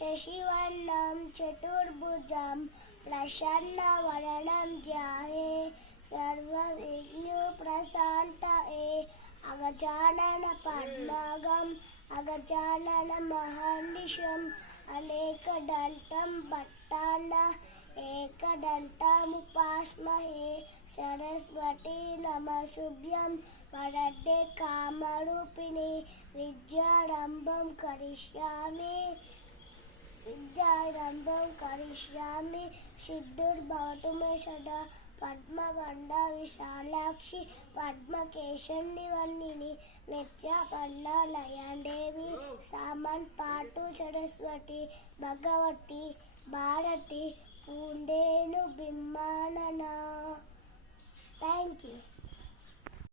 शशिवर्णं चतुर्भुजं प्रसन्नवदनं ध्याये सर्वविघ्नोपशान्तये अगजाननपद्मार्गं अगजाननमहर्निशम् अनेकदन्तं भक्तानां एकदन्तमुपास्महे सरस्वती नमस्तुभ्यं वरदे कामरूपिणी विद्यारम्भं करिष्यामि सिद्धिर्भवतु मे सदा पद्मगंधा विशालाक्षि पद्मकेशन्निवर्णिनि नित्यापन्ना लयादेवी सामं पातु सरस्वती भगवती भारती पूर्ण